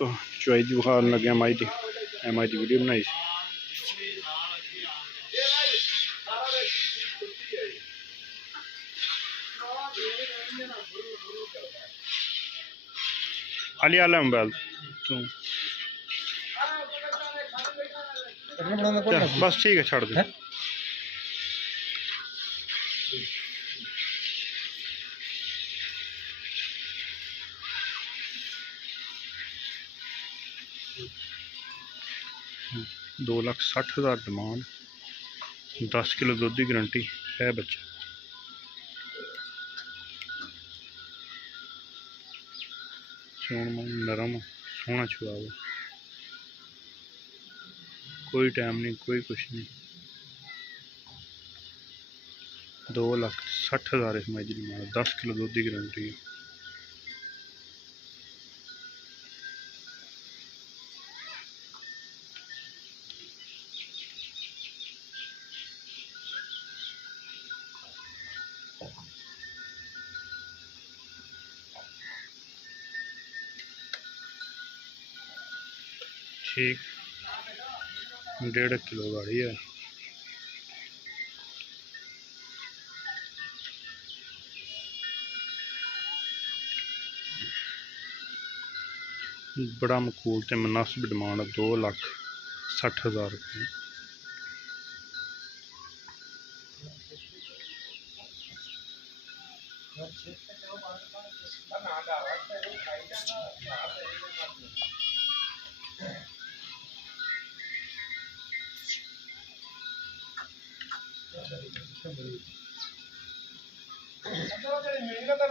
दोस्तों चुआई की विखान लगे माई की वीडियो बनाई। अली आला मोबाइल तू बस ठीक है छड़ दे। दो लाख 60,000 डिमांड, 10 किलो दूध की गारंटी है बच्चा। नरम सोहना छुआ हुआ, कोई टाइम नहीं कोई कुछ नहीं। 2,60,000 इस मैच की डिमांड, 10 किलो दूध की गारंटी है। ठीक 1.5 किलो गाड़ी है। बड़ा मकूल तो मुनासिब डिमांड है, 2,60,000 रुपये।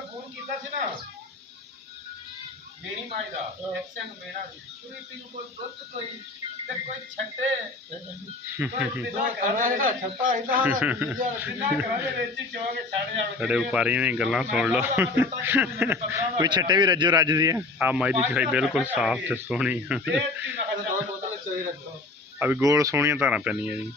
फोन किया ना मेरी माई दा एक्सेंट मेरा पूरी पी कोई दुध कोई ते कोई छट्टे कोई बिना करा छट्टा इदा बिना करा दे रेची चो के छड़ जाओ बड़े उपारी ने गल्ला सुन लो। कोई छट्टे भी रजो रज दी है। आ माई दी चुआई बिल्कुल साफ ते सोहनी। अभी गोल सोहनियां धारा पैनी है जी।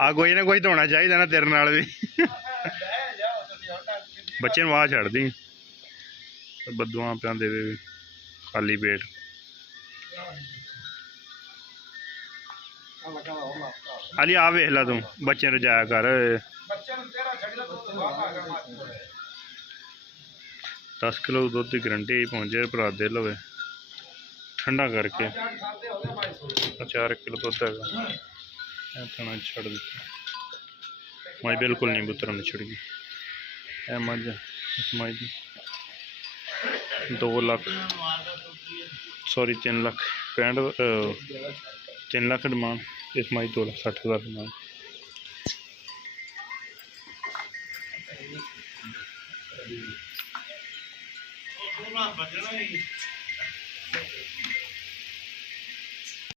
आ कोई ना कोई तो होना चाहिए ना तेरे नाल भी। बच्चे वाह छड़ दी बदुआ प्या दे खाली पेट। अली आ वेख ला तू बच्चे रजाया कर। 10 किलो दुध की गारंटी पहुंचे भरा दे लवे ठंडा करके। 4 किलो दुध है छड़ दी माई बिल्कुल नहीं बुतर ने छिड़ गई। मझ इस मझ 2 लाख सॉरी 3 लाख डिमांड, इस मझ 2,60,000 डिमांड।